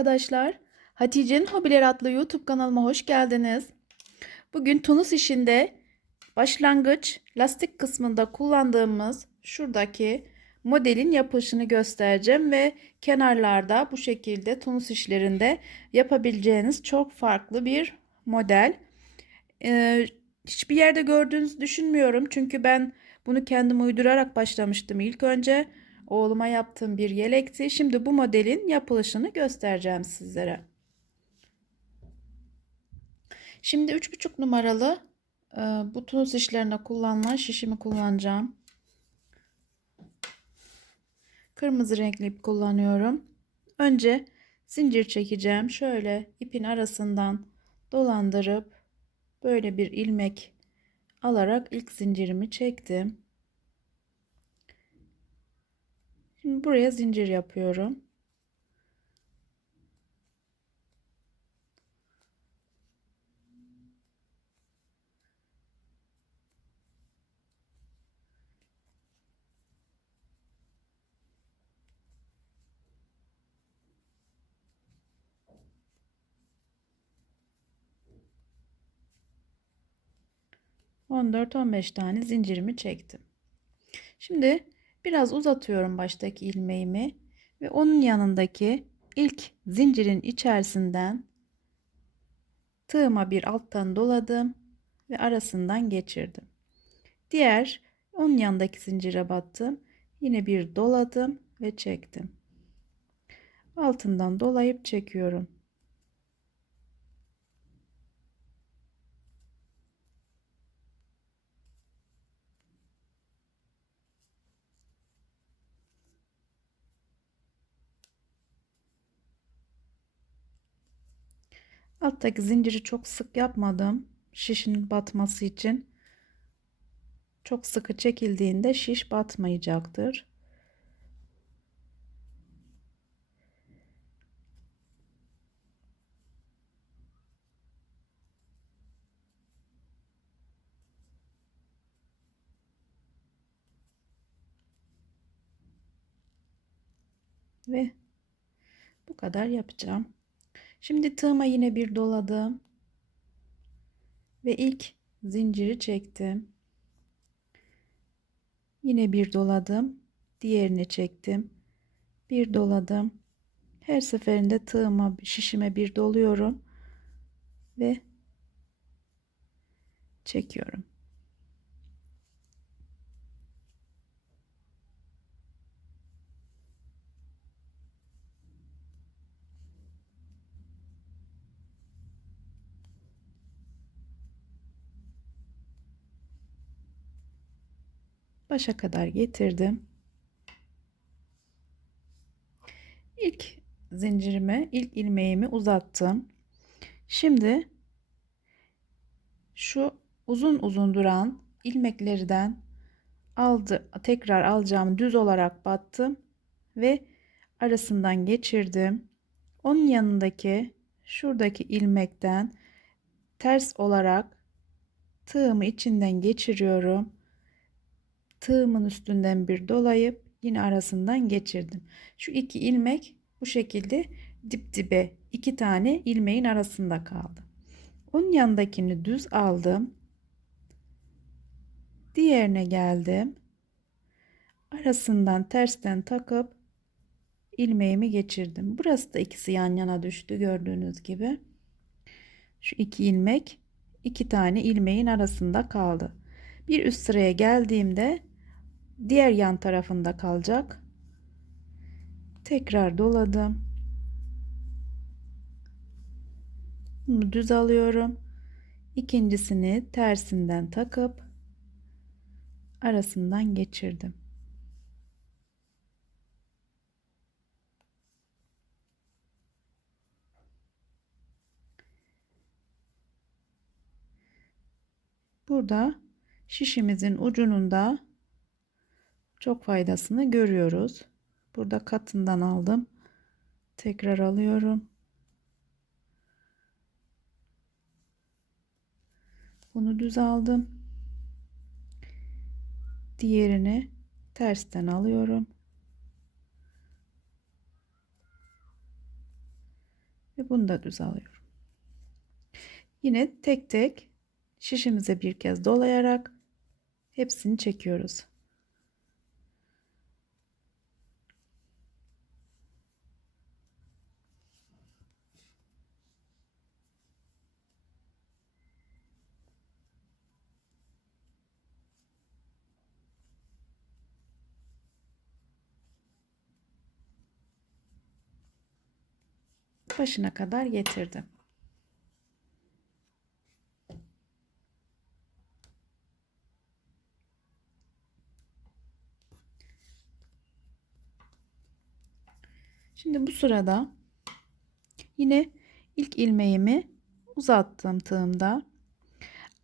arkadaşlar. Hatice'nin Hobiler adlı YouTube kanalıma hoş geldiniz. Bugün Tunus işinde başlangıç lastik kısmında kullandığımız şuradaki modelin yapılışını göstereceğim ve kenarlarda bu şekilde Tunus işlerinde yapabileceğiniz çok farklı bir model. Ee, hiçbir yerde gördüğünüzü düşünmüyorum çünkü ben bunu kendim uydurarak başlamıştım ilk önce. Oğluma yaptığım bir yelekti. Şimdi bu modelin yapılışını göstereceğim sizlere. Şimdi 3,5 numaralı e, bu tunus işlerine kullanılan şişimi kullanacağım. Kırmızı renkli ip kullanıyorum. Önce zincir çekeceğim. Şöyle ipin arasından dolandırıp böyle bir ilmek alarak ilk zincirimi çektim. Şimdi buraya zincir yapıyorum. On dört on beş tane zincirimi çektim. Şimdi Biraz uzatıyorum baştaki ilmeğimi ve onun yanındaki ilk zincirin içerisinden tığıma bir alttan doladım ve arasından geçirdim. Diğer onun yanındaki zincire battım. Yine bir doladım ve çektim. Altından dolayıp çekiyorum. Alttaki zinciri çok sık yapmadım. Şişin batması için. Çok sıkı çekildiğinde şiş batmayacaktır. Ve bu kadar yapacağım. Şimdi tığıma yine bir doladım. Ve ilk zinciri çektim. Yine bir doladım. Diğerini çektim. Bir doladım. Her seferinde tığıma şişime bir doluyorum ve çekiyorum. Başa kadar getirdim. İlk zincirimi, ilk ilmeğimi uzattım. Şimdi şu uzun uzun duran ilmeklerden aldı tekrar alacağım düz olarak battım ve arasından geçirdim. Onun yanındaki şuradaki ilmekten ters olarak tığımı içinden geçiriyorum tığımın üstünden bir dolayıp yine arasından geçirdim. Şu iki ilmek bu şekilde dip dibe iki tane ilmeğin arasında kaldı. Onun yanındakini düz aldım. Diğerine geldim. Arasından tersten takıp ilmeğimi geçirdim. Burası da ikisi yan yana düştü gördüğünüz gibi. Şu iki ilmek iki tane ilmeğin arasında kaldı. Bir üst sıraya geldiğimde diğer yan tarafında kalacak. Tekrar doladım. Bunu düz alıyorum. İkincisini tersinden takıp arasından geçirdim. Burada şişimizin ucunun da çok faydasını görüyoruz. Burada katından aldım. Tekrar alıyorum. Bunu düz aldım. Diğerini tersten alıyorum. Ve bunu da düz alıyorum. Yine tek tek şişimize bir kez dolayarak hepsini çekiyoruz. Başına kadar getirdim. Şimdi bu sırada yine ilk ilmeğimi uzattığım tığımda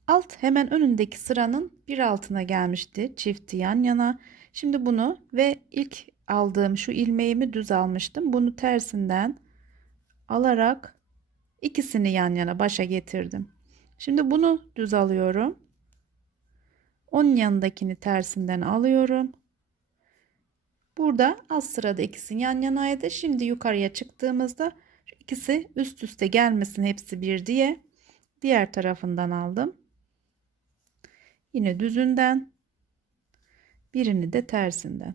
alt hemen önündeki sıranın bir altına gelmişti çifti yan yana. Şimdi bunu ve ilk aldığım şu ilmeğimi düz almıştım. Bunu tersinden alarak ikisini yan yana başa getirdim. Şimdi bunu düz alıyorum. Onun yanındakini tersinden alıyorum. Burada az sırada ikisini yan yanaydı. Şimdi yukarıya çıktığımızda ikisi üst üste gelmesin hepsi bir diye diğer tarafından aldım. Yine düzünden birini de tersinden.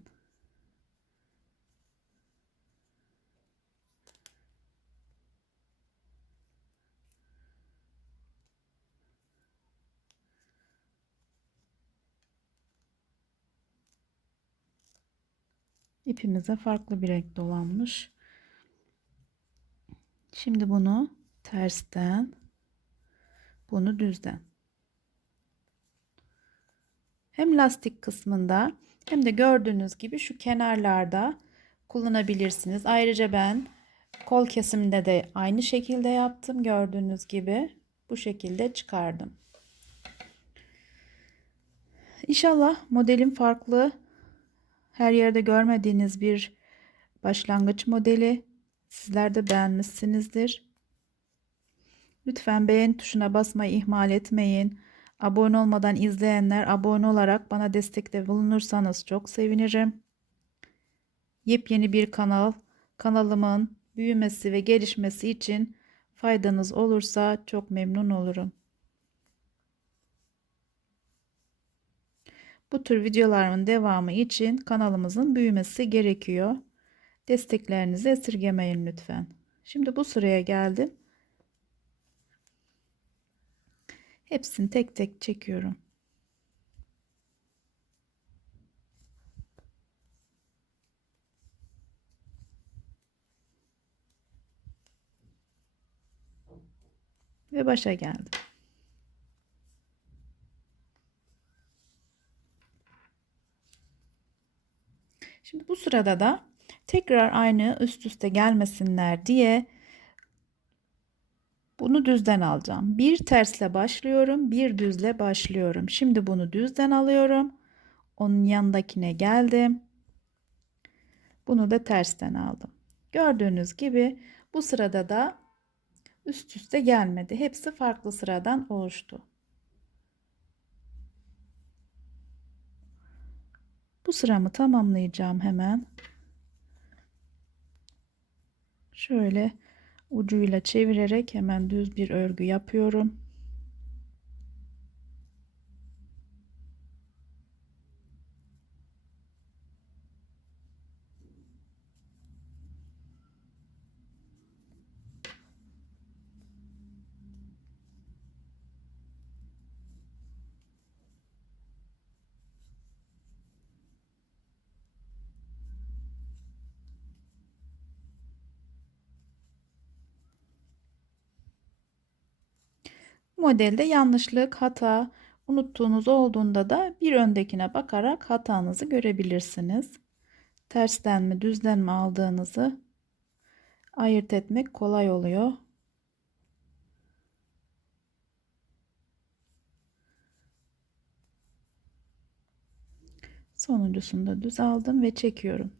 İpimize farklı bir renk dolanmış. Şimdi bunu tersten, bunu düzden. Hem lastik kısmında hem de gördüğünüz gibi şu kenarlarda kullanabilirsiniz. Ayrıca ben kol kesiminde de aynı şekilde yaptım. Gördüğünüz gibi bu şekilde çıkardım. İnşallah modelim farklı her yerde görmediğiniz bir başlangıç modeli. Sizler de beğenmişsinizdir. Lütfen beğen tuşuna basmayı ihmal etmeyin. Abone olmadan izleyenler abone olarak bana destekte bulunursanız çok sevinirim. Yepyeni bir kanal, kanalımın büyümesi ve gelişmesi için faydanız olursa çok memnun olurum. Bu tür videolarımın devamı için kanalımızın büyümesi gerekiyor. Desteklerinizi esirgemeyin lütfen. Şimdi bu sıraya geldim. Hepsini tek tek çekiyorum. Ve başa geldim. Şimdi bu sırada da tekrar aynı üst üste gelmesinler diye bunu düzden alacağım. Bir tersle başlıyorum, bir düzle başlıyorum. Şimdi bunu düzden alıyorum. Onun yanındakine geldim. Bunu da tersten aldım. Gördüğünüz gibi bu sırada da üst üste gelmedi. Hepsi farklı sıradan oluştu. Bu sıramı tamamlayacağım hemen. Şöyle ucuyla çevirerek hemen düz bir örgü yapıyorum. Modelde yanlışlık, hata, unuttuğunuz olduğunda da bir öndekine bakarak hatanızı görebilirsiniz. Tersten mi düzden mi aldığınızı ayırt etmek kolay oluyor. Sonuncusunu da düz aldım ve çekiyorum.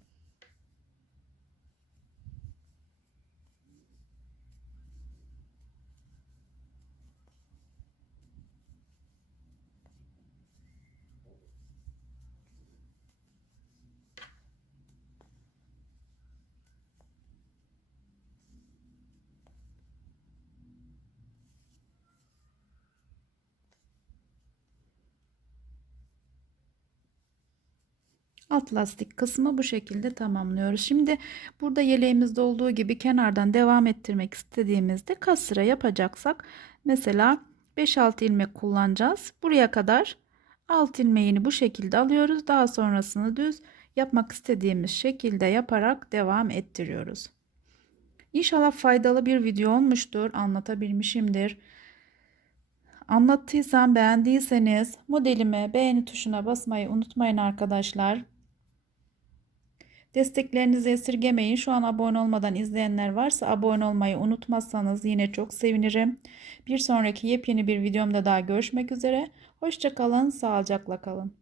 Alt lastik kısmı bu şekilde tamamlıyoruz. Şimdi burada yeleğimizde olduğu gibi kenardan devam ettirmek istediğimizde kas sıra yapacaksak mesela 5-6 ilmek kullanacağız. Buraya kadar alt ilmeğini bu şekilde alıyoruz. Daha sonrasını düz yapmak istediğimiz şekilde yaparak devam ettiriyoruz. İnşallah faydalı bir video olmuştur. Anlatabilmişimdir. Anlattıysam beğendiyseniz modelime beğeni tuşuna basmayı unutmayın arkadaşlar. Desteklerinizi esirgemeyin. Şu an abone olmadan izleyenler varsa abone olmayı unutmazsanız yine çok sevinirim. Bir sonraki yepyeni bir videomda daha görüşmek üzere. Hoşçakalın, sağlıcakla kalın.